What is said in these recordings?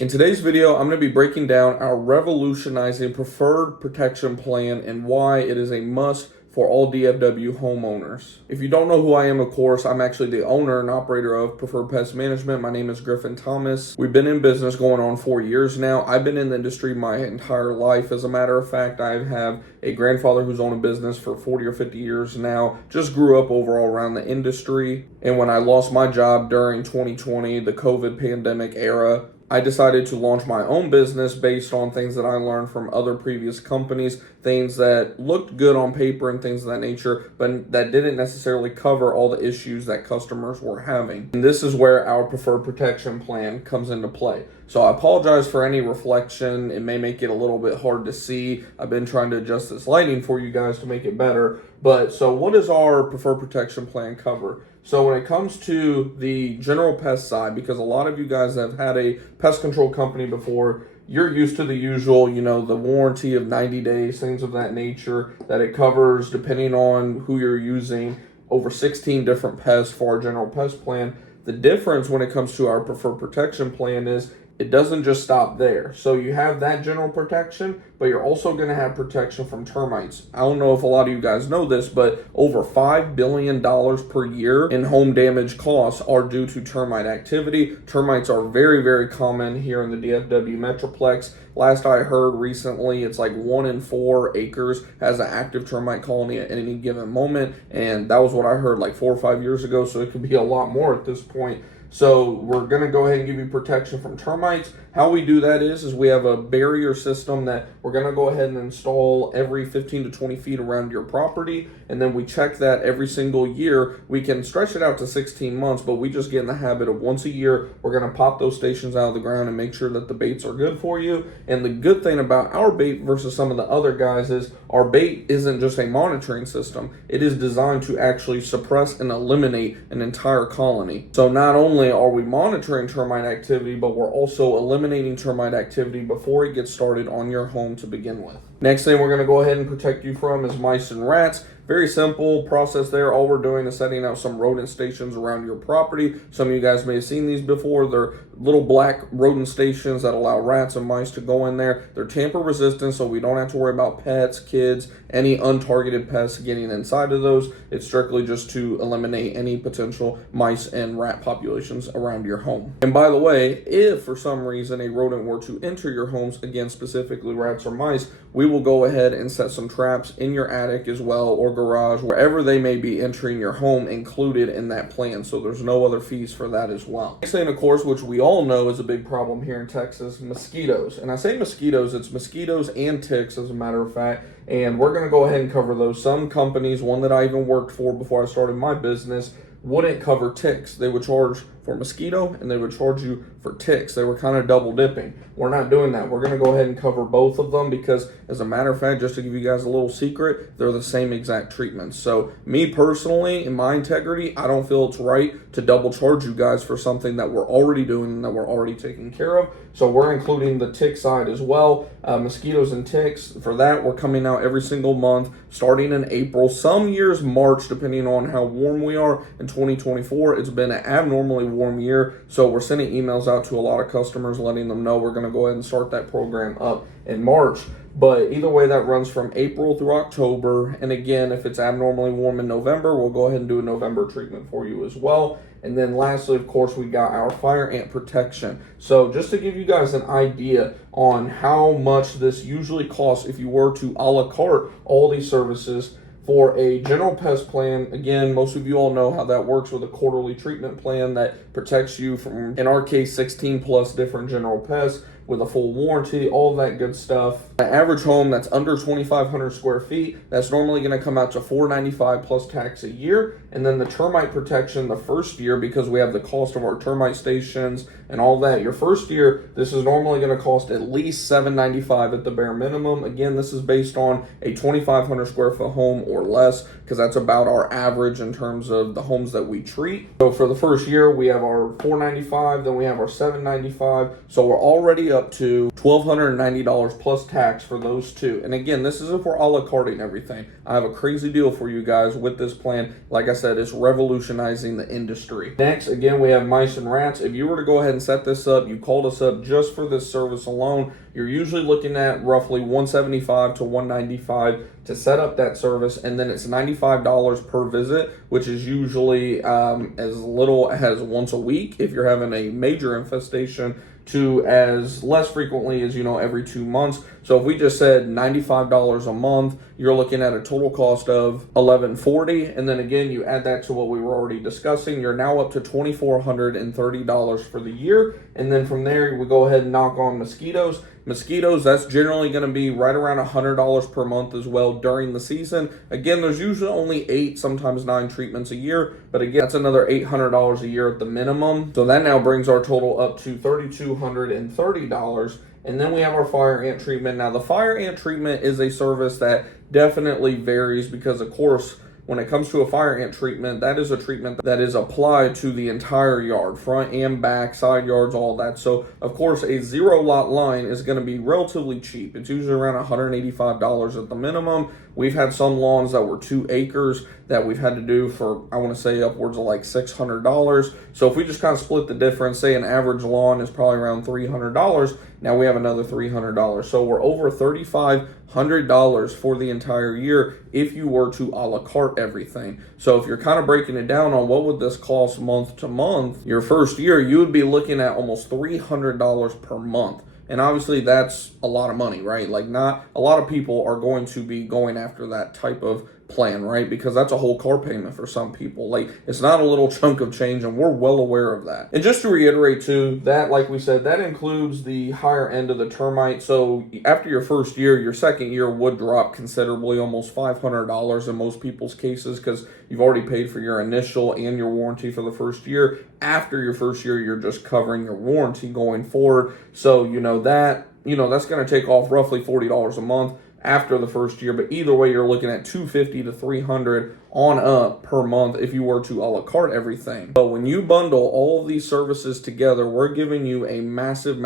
In today's video, I'm going to be breaking down our revolutionizing preferred protection plan and why it is a must for all DFW homeowners. If you don't know who I am, of course, I'm actually the owner and operator of Preferred Pest Management. My name is Griffin Thomas. We've been in business going on 4 years now. I've been in the industry my entire life. As a matter of fact, I have a grandfather who's owned a business for 40 or 50 years now. Just grew up overall around the industry. And when I lost my job during 2020, the COVID pandemic era, I decided to launch my own business based on things that I learned from other previous companies, things that looked good on paper and things of that nature, but that didn't necessarily cover all the issues that customers were having. And this is where our preferred protection plan comes into play. So I apologize for any reflection. It may make it a little bit hard to see. I've been trying to adjust this lighting for you guys to make it better. But so what does our preferred protection plan cover? So when it comes to the general pest side, because a lot of you guys have had a pest control company before, you're used to the usual, the warranty of 90 days, things of that nature, that it covers, depending on who you're using, over 16 different pests for our general pest plan. The difference when it comes to our preferred protection plan is it doesn't just stop there. So you have that general protection, but you're also going to have protection from termites. I don't know if a lot of you guys know this, but over $5 billion per year in home damage costs are due to termite activity. Termites are very, very common here in the DFW metroplex. Last I heard recently, it's like 1 in 4 acres has an active termite colony at any given moment. And that was what I heard like 4 or 5 years ago. So it could be a lot more at this point. So we're going to go ahead and give you protection from termites. How we do that is we have a barrier system that we're going to go ahead and install every 15 to 20 feet around your property. And then we check that every single year. We can stretch it out to 16 months, but we just get in the habit of once a year, we're going to pop those stations out of the ground and make sure that the baits are good for you. And the good thing about our bait versus some of the other guys is our bait isn't just a monitoring system. It is designed to actually suppress and eliminate an entire colony. So not only are we monitoring termite activity, but we're also eliminating termite activity before it gets started on your home to begin with. Next thing we're going to go ahead and protect you from is mice and rats. Very simple process there. All we're doing is setting out some rodent stations around your property. Some of you guys may have seen these before. They're little black rodent stations that allow rats and mice to go in there. They're tamper resistant, so we don't have to worry about pets, kids, any untargeted pests getting inside of those. It's strictly just to eliminate any potential mice and rat populations around your home. And by the way, if for some reason a rodent were to enter your homes, again, specifically rats or mice, we will go ahead and set some traps in your attic as well, or garage, wherever they may be entering your home, included in that plan. So there's no other fees for that as well. Next thing, of course, which we all know is a big problem here in Texas, mosquitoes. And I say mosquitoes, it's mosquitoes and ticks, as a matter of fact. And we're going to go ahead and cover those. Some companies, one that I even worked for before I started my business, wouldn't cover ticks. They would charge for mosquito and they would charge you for ticks. They were kind of double dipping. We're not doing that. We're going to go ahead and cover both of them because, as a matter of fact, just to give you guys a little secret, they're the same exact treatments. So me personally, in my integrity, I don't feel it's right to double charge you guys for something that we're already doing and that we're already taking care of. So we're including the tick side as well. Mosquitoes and ticks, for that, we're coming out every single month starting in April. Some years March, depending on how warm we are. In 2024, it's been an abnormally warm year, so we're sending emails out to a lot of customers letting them know we're going to go ahead and start that program up in March. But either way, that runs from April through October. And again, if it's abnormally warm in November, we'll go ahead and do a November treatment for you as well. And then lastly, of course, we got our fire ant protection. So just to give you guys an idea on how much this usually costs if you were to a la carte all these services, for a general pest plan, again, most of you all know how that works with a quarterly treatment plan that protects you from, in our case, 16 plus different general pests with a full warranty, all that good stuff. An average home that's under 2,500 square feet, that's normally going to come out to $495 plus tax a year. And then the termite protection the first year, because we have the cost of our termite stations and all that, your first year, this is normally going to cost at least $795 at the bare minimum. Again, this is based on a 2,500 square foot home or less, because that's about our average in terms of the homes that we treat. So for the first year, we have our $495, then we have our $795. So we're already up to $1,290 plus tax for those two. And again, this is if we're a la carting everything. I have a crazy deal for you guys with this plan. Like I said, it's revolutionizing the industry. Next, again, we have mice and rats. If you were to go ahead and set this up, you called us up just for this service alone, you're usually looking at roughly $175 to $195 to set up that service, and then it's $95 per visit, which is usually as little as once a week if you're having a major infestation, to as less frequently as, every 2 months. So if we just said $95 a month, you're looking at a total cost of $1,140, and then again, you add that to what we were already discussing, you're now up to $2,430 for the year. And then from there, we go ahead and knock on mosquitoes. Mosquitoes, that's generally going to be right around $100 per month as well during the season. Again, there's usually only 8, sometimes 9 treatments a year, but again, that's another $800 a year at the minimum. So that now brings our total up to $3,230. And then we have our fire ant treatment. Now, the fire ant treatment is a service that definitely varies because, of course, when it comes to a fire ant treatment, that is a treatment that is applied to the entire yard, front and back, side yards, all that. So, of course, a 0 lot line is going to be relatively cheap. It's usually around $185 at the minimum. We've had some lawns that were 2 acres that we've had to do for, I want to say, upwards of like $600. So if we just kind of split the difference, say an average lawn is probably around $300, now we have another $300. So we're over $3,500 for the entire year if you were to a la carte everything. So if you're kind of breaking it down on what would this cost month to month, your first year, you would be looking at almost $300 per month. And obviously that's a lot of money, right? Like, not a lot of people are going to be going after that type of plan, right? Because that's a whole car payment for some people. Like, it's not a little chunk of change, and we're well aware of that. And just to reiterate too, that, like we said, that includes the higher end of the termite. So after your first year, your second year would drop considerably, almost $500 in most people's cases, because you've already paid for your initial and your warranty for the first year. After your first year, you're just covering your warranty going forward. So, that's going to take off roughly $40 a month after the first year, but either way, you're looking at $250 to $300 on up per month if you were to a la carte everything. But when you bundle all of these services together, we're giving you a massive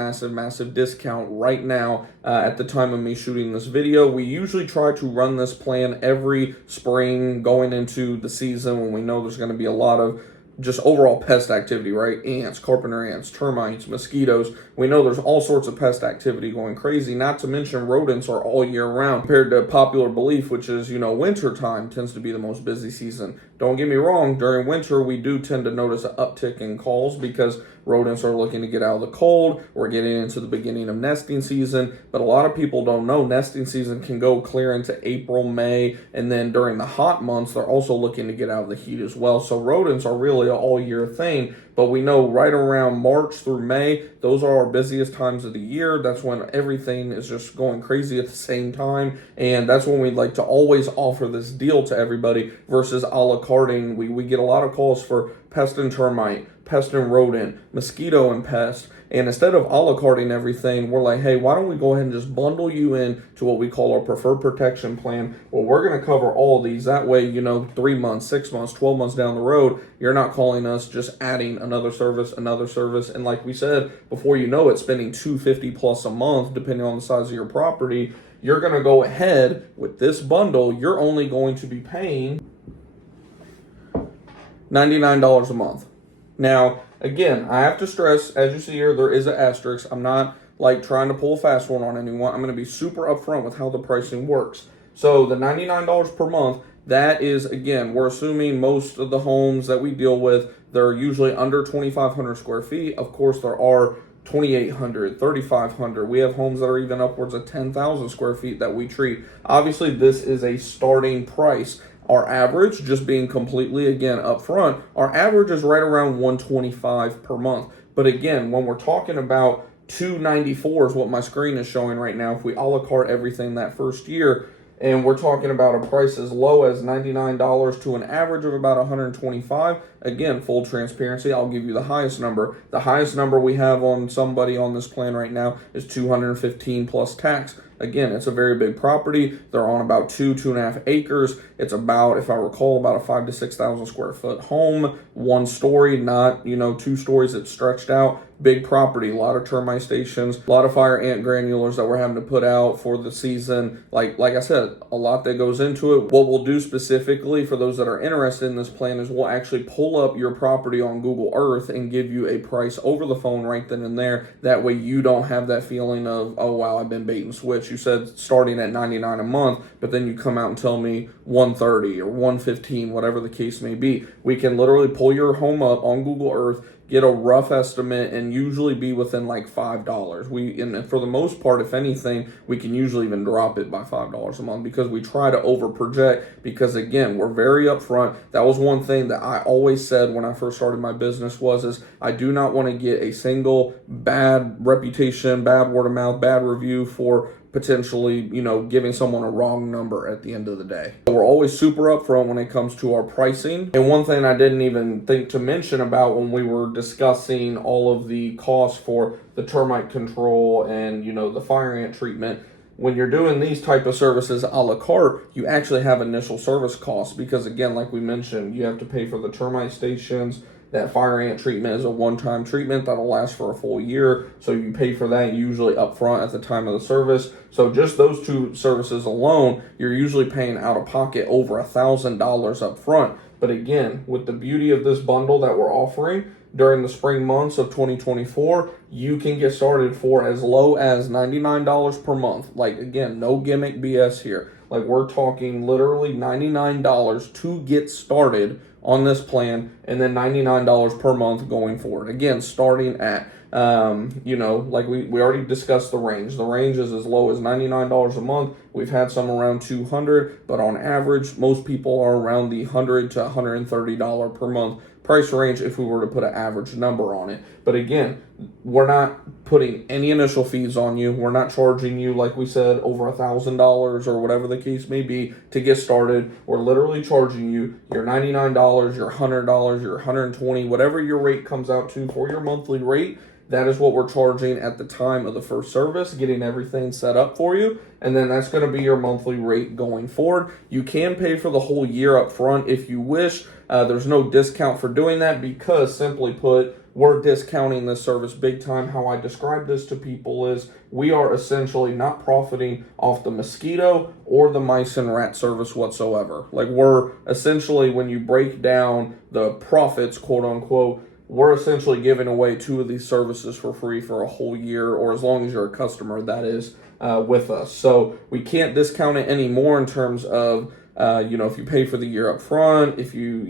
discount right now at the time of me shooting this video. We usually try to run this plan every spring going into the season when we know there's going to be a lot of just overall pest activity, right? Ants, carpenter ants, termites, mosquitoes. We know there's all sorts of pest activity going crazy, not to mention rodents are all year round compared to popular belief, which is, winter time tends to be the most busy season. Don't get me wrong, during winter, we do tend to notice an uptick in calls because rodents are looking to get out of the cold. We're getting into the beginning of nesting season, but a lot of people don't know nesting season can go clear into April, May, and then during the hot months, they're also looking to get out of the heat as well. So rodents are really an all year thing, but we know right around March through May, those are our busiest times of the year. That's when everything is just going crazy at the same time, and that's when we'd like to always offer this deal to everybody versus a la carting. We get a lot of calls for pest and termite, pest and rodent, mosquito and pest. And instead of a la carting everything, we're like, hey, why don't we go ahead and just bundle you in to what we call our preferred protection plan? Well, we're going to cover all of these. That way, 3 months, 6 months, 12 months down the road, you're not calling us just adding another service. And like we said, before you know it, spending $250 plus a month, depending on the size of your property, you're going to go ahead with this bundle. You're only going to be paying $99 a month. Now, again, I have to stress, as you see here, there is an asterisk. I'm not like trying to pull a fast one on anyone. I'm going to be super upfront with how the pricing works. So the $99 per month, that is, again, we're assuming most of the homes that we deal with, they're usually under 2,500 square feet. Of course, there are 2,800, 3,500. We have homes that are even upwards of 10,000 square feet that we treat. Obviously, this is a starting price. Our average, just being completely, again, upfront, our average is right around $125 per month. But again, when we're talking about $294 is what my screen is showing right now, if we a la carte everything that first year, and we're talking about a price as low as $99 to an average of about $125, again, full transparency, I'll give you the highest number. The highest number we have on somebody on this plan right now is 215 plus tax. Again, it's a very big property. They're on about 2.5 acres. It's about, if I recall, about a 5,000 to 6,000 square foot home, 1 story, not, 2 stories. It's stretched out. Big property, a lot of termite stations, a lot of fire ant granulars that we're having to put out for the season. Like I said, a lot that goes into it. What we'll do specifically for those that are interested in this plan is we'll actually pull up your property on Google Earth and give you a price over the phone right then and there. That way you don't have that feeling of, oh wow, I've been bait and switch. You said starting at $99 a month, but then you come out and tell me $130 or $115, whatever the case may be. We can literally pull your home up on Google Earth, get a rough estimate, and usually be within like $5. And for the most part, if anything, we can usually even drop it by $5 a month because we try to over project, because again, we're very upfront. That was one thing that I always said when I first started my business is I do not want to get a single bad reputation, bad word of mouth, bad review for potentially, giving someone a wrong number at the end of the day. We're always super upfront when it comes to our pricing. And one thing I didn't even think to mention about when we were discussing all of the costs for the termite control and, the fire ant treatment, when you're doing these type of services a la carte, you actually have initial service costs because, again, like we mentioned, you have to pay for the termite stations. That fire ant treatment is a one-time treatment that'll last for a full year, so you pay for that usually up front at the time of the service. So just those 2 services alone, you're usually paying out of pocket over $1,000 up front. But again, with the beauty of this bundle that we're offering during the spring months of 2024, you can get started for as low as $99 per month. Like, again, no gimmick BS here. Like, we're talking literally $99 to get started on this plan, and then $99 per month going forward. Again, starting at, like we already discussed the range. The range is as low as $99 a month. We've had some around $200, but on average, most people are around the $100 to $130 per month price range if we were to put an average number on it. But again, we're not putting any initial fees on you. We're not charging you, like we said, over $1,000 or whatever the case may be to get started. We're literally charging you your $99, your $100, your $120, whatever your rate comes out to for your monthly rate. That is what we're charging at the time of the first service, getting everything set up for you. And then that's going to be your monthly rate going forward. You can pay for the whole year up front if you wish. There's no discount for doing that because, simply put, we're discounting this service big time. How I describe this to people is we are essentially not profiting off the mosquito or the mice and rat service whatsoever. Like, we're essentially, when you break down the profits, quote unquote, we're essentially giving away 2 of these services for free for a whole year, or as long as you're a customer, that is, with us. So we can't discount it anymore in terms of, if you pay for the year up front, if you,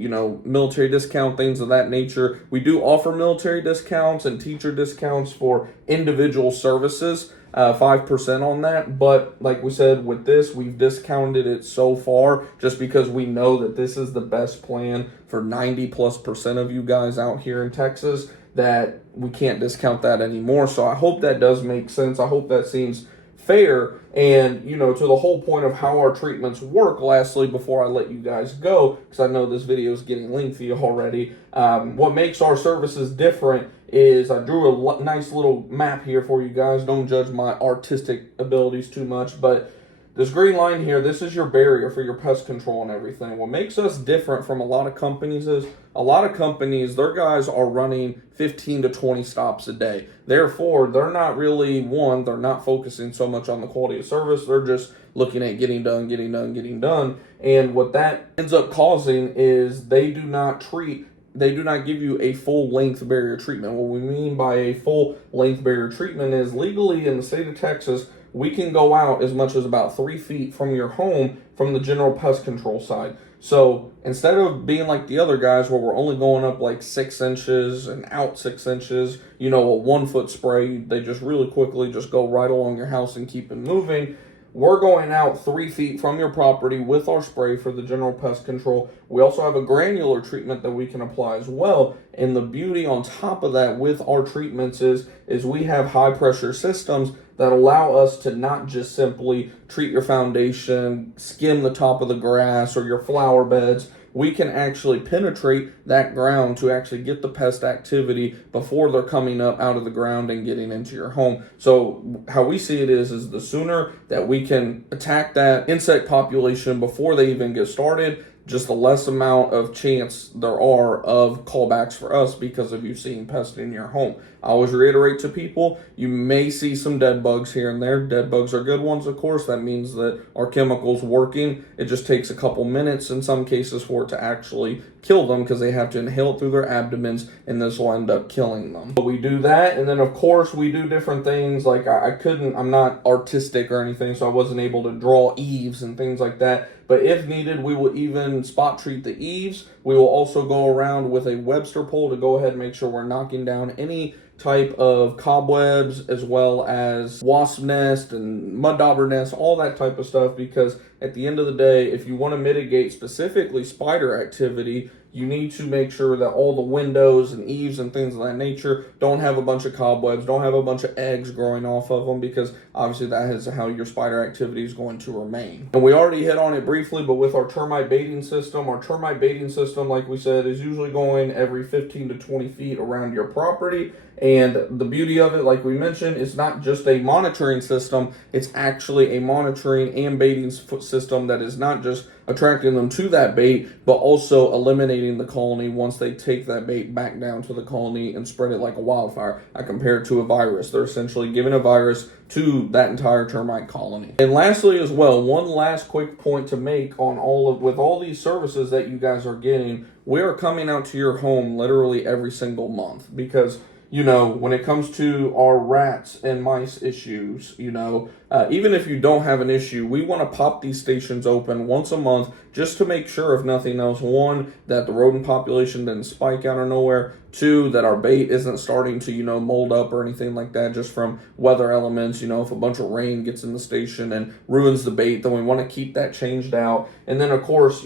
military discount, things of that nature. We do offer military discounts and teacher discounts for individual services, 5% on that. But like we said, with this, we've discounted it so far just because we know that this is the best plan for 90+% of you guys out here in Texas, that we can't discount that anymore. So I hope that does make sense. I hope that seems fair. And, to the whole point of how our treatments work, lastly, before I let you guys go, because I know this video is getting lengthy already, what makes our services different is I drew a nice little map here for you guys. Don't judge my artistic abilities too much, but this green line here, this is your barrier for your pest control and everything. What makes us different from a lot of companies is a lot of companies, their guys are running 15 to 20 stops a day. Therefore, they're not really, they're not focusing so much on the quality of service. They're just looking at getting done. And what that ends up causing is they do not give you a full length barrier treatment. What we mean by a full length barrier treatment is legally in the state of Texas, we can go out as much as about 3 feet from your home from the general pest control side. So instead of being like the other guys where we're only going up like 6 inches and out 6 inches, a 1 foot spray, they just really quickly just go right along your house and keep it moving. We're going out 3 feet from your property with our spray for the general pest control. We also have a granular treatment that we can apply as well. And the beauty on top of that with our treatments is we have high pressure systems that allow us to not just simply treat your foundation, skim the top of the grass or your flower beds. we can actually penetrate that ground to actually get the pest activity before they're coming up out of the ground and getting into your home. So how we see it is the sooner that we can attack that insect population before they even get started, just the less amount of chance there are of callbacks for us because of you seeing pests in your home. I always reiterate to people, you may see some dead bugs here and there. Dead bugs are good ones, of course. That means that our chemical's working. It just takes a couple minutes in some cases for it to actually kill them because they have to inhale it through their abdomens, and this will end up killing them. But we do that, and then of course we do different things. Like I'm not artistic or anything, so I wasn't able to draw eaves and things like that. But if needed, we will even spot treat the eaves. We will also go around with a Webster pole to go ahead and make sure we're knocking down any type of cobwebs, as well as wasp nest and mud dauber nest, all that type of stuff, because at the end of the day, if you want to mitigate specifically spider activity, you need to make sure that all the windows and eaves and things of that nature don't have a bunch of cobwebs, don't have a bunch of eggs growing off of them, because obviously that is how your spider activity is going to remain. And we already hit on it briefly, but with our termite baiting system, like we said, is usually going every 15 to 20 feet around your property. And the beauty of it, like we mentioned, it's not just a monitoring system, it's actually a monitoring and baiting system that is not just attracting them to that bait, but also eliminating the colony once they take that bait back down to the colony and spread it like a wildfire. I compare it to a virus. They're essentially giving a virus to that entire termite colony. And lastly as well, one last quick point to make on with all these services that you guys are getting, we are coming out to your home literally every single month, because when it comes to our rats and mice issues, even if you don't have an issue, we want to pop these stations open once a month just to make sure, if nothing else, one, that the rodent population didn't spike out of nowhere, two, that our bait isn't starting to, mold up or anything like that just from weather elements. If a bunch of rain gets in the station and ruins the bait, then we want to keep that changed out. And then, of course,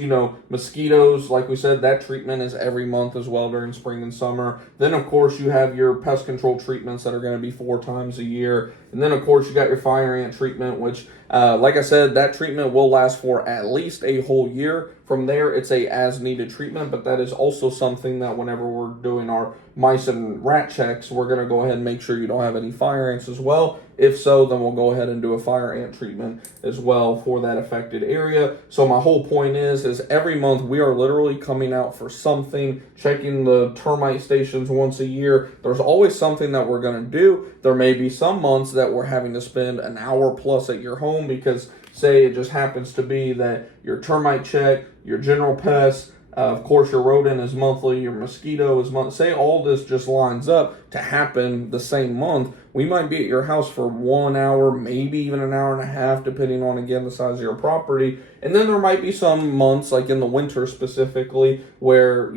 mosquitoes, like we said, that treatment is every month as well during spring and summer. Then, of course, you have your pest control treatments that are going to be 4 times a year. And then, of course, you got your fire ant treatment, which, like I said, that treatment will last for at least a whole year. From there, it's a as-needed treatment, but that is also something that whenever we're doing our mice and rat checks, we're going to go ahead and make sure you don't have any fire ants as well. If so, then we'll go ahead and do a fire ant treatment as well for that affected area. So my whole point is every month we are literally coming out for something, checking the termite stations once a year. There's always something that we're going to do. There may be some months that we're having to spend an hour plus at your home because, say, it just happens to be that your termite check, your general pests, of course, your rodent is monthly, your mosquito is monthly. Say all this just lines up to happen the same month. We might be at your house for 1 hour, maybe even an hour and a half, depending on, again, the size of your property. And then there might be some months, like in the winter specifically, where,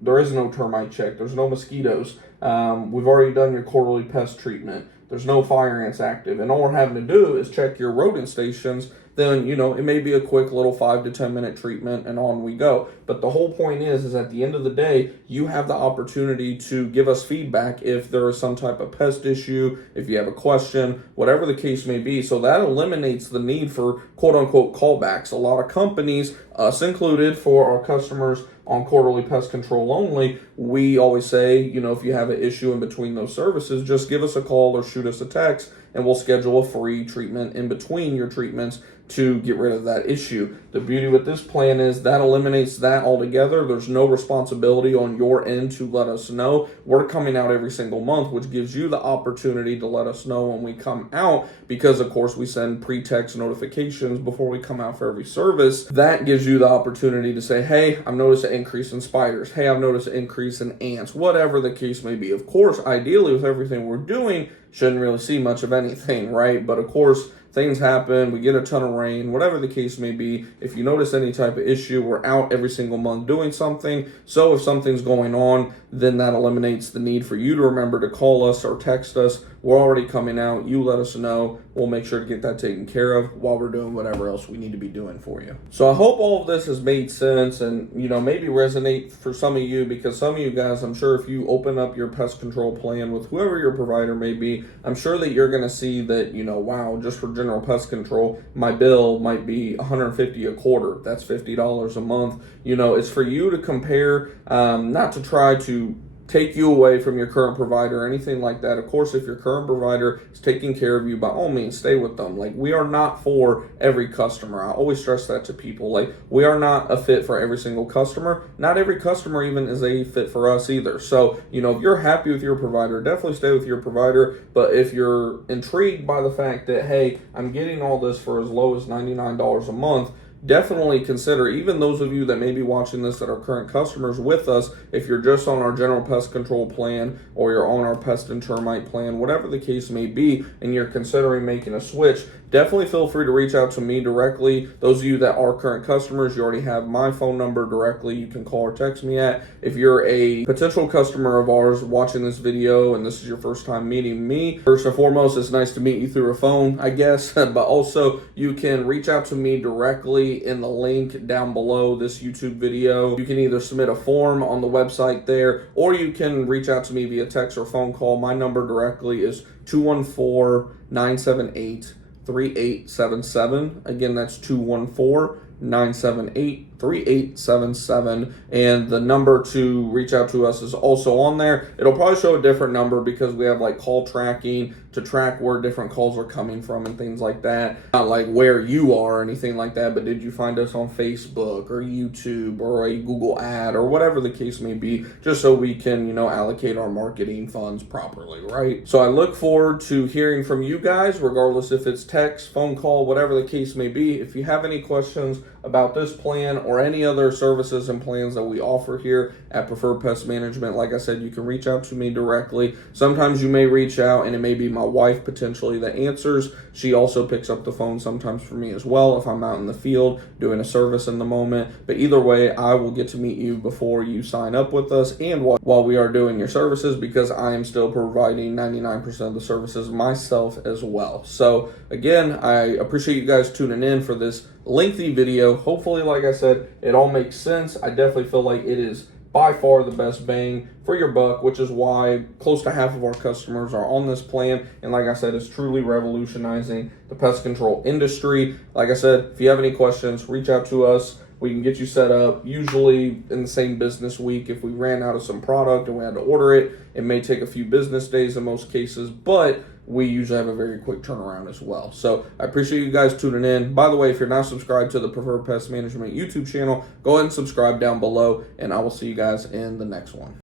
there is no termite check. There's no mosquitoes. We've already done your quarterly pest treatment. There's no fire ants active. And all we're having to do is check your rodent stations. Then, it may be a quick little 5 to 10 minute treatment and on we go. But the whole point is at the end of the day, you have the opportunity to give us feedback if there is some type of pest issue, if you have a question, whatever the case may be. So that eliminates the need for quote unquote callbacks. A lot of companies, us included, for our customers on quarterly pest control only, we always say, if you have an issue in between those services, just give us a call or shoot us a text and we'll schedule a free treatment in between your treatments to get rid of that issue. The beauty with this plan is that eliminates that altogether. There's no responsibility on your end to let us know. We're coming out every single month, which gives you the opportunity to let us know when we come out, because of course we send pre-text notifications before we come out for every service. That gives you the opportunity to say, hey, I've noticed an increase in spiders. Hey, I've noticed an increase in ants, whatever the case may be. Of course, ideally with everything we're doing, shouldn't really see much of anything, right? But of course, things happen, we get a ton of rain, whatever the case may be. If you notice any type of issue, we're out every single month doing something. So if something's going on, then that eliminates the need for you to remember to call us or text us we're already coming out. You let us know. We'll make sure to get that taken care of while we're doing whatever else we need to be doing for you. So I hope all of this has made sense and, maybe resonate for some of you, because some of you guys, I'm sure if you open up your pest control plan with whoever your provider may be, I'm sure that you're going to see that, wow, just for general pest control, my bill might be $150 a quarter. That's $50 a month. It's for you to compare, not to try to take you away from your current provider or anything like that. Of course, if your current provider is taking care of you, by all means, stay with them. Like, we are not for every customer. I always stress that to people. Like, we are not a fit for every single customer. Not every customer even is a fit for us either. So, if you're happy with your provider, definitely stay with your provider. But if you're intrigued by the fact that, hey, I'm getting all this for as low as $99 a month, definitely consider, even those of you that may be watching this that are current customers with us, if you're just on our general pest control plan or you're on our pest and termite plan, whatever the case may be, and you're considering making a switch, definitely feel free to reach out to me directly. Those of you that are current customers, you already have my phone number directly. You can call or text me at. If you're a potential customer of ours watching this video and this is your first time meeting me, first and foremost, it's nice to meet you through a phone, I guess, but also you can reach out to me directly in the link down below this YouTube video. You can either submit a form on the website there, or you can reach out to me via text or phone call. My number directly is 214-978-3877. Again, that's 214-978-3877, and the number to reach out to us is also on there. It'll probably show a different number because we have like call tracking to track where different calls are coming from and things like that. Not like where you are or anything like that, but did you find us on Facebook or YouTube or a Google ad or whatever the case may be, just so we can, allocate our marketing funds properly, right? So I look forward to hearing from you guys, regardless if it's text, phone call, whatever the case may be. If you have any questions about this plan or any other services and plans that we offer here at Preferred Pest Management, like I said, you can reach out to me directly. Sometimes you may reach out and it may be my wife potentially that answers. She also picks up the phone sometimes for me as well if I'm out in the field doing a service in the moment. But either way, I will get to meet you before you sign up with us and while we are doing your services, because I am still providing 99% of the services myself as well. So again, I appreciate you guys tuning in for this lengthy video. Hopefully, like I said, it all makes sense. I definitely feel like it is by far the best bang for your buck, which is why close to half of our customers are on this plan. And like I said, it's truly revolutionizing the pest control industry. Like I said, if you have any questions, reach out to us. We can get you set up, usually in the same business week. If we ran out of some product and we had to order it, it may take a few business days in most cases, but we usually have a very quick turnaround as well. So I appreciate you guys tuning in. By the way, if you're not subscribed to the Preferred Pest Management YouTube channel, go ahead and subscribe down below, and I will see you guys in the next one.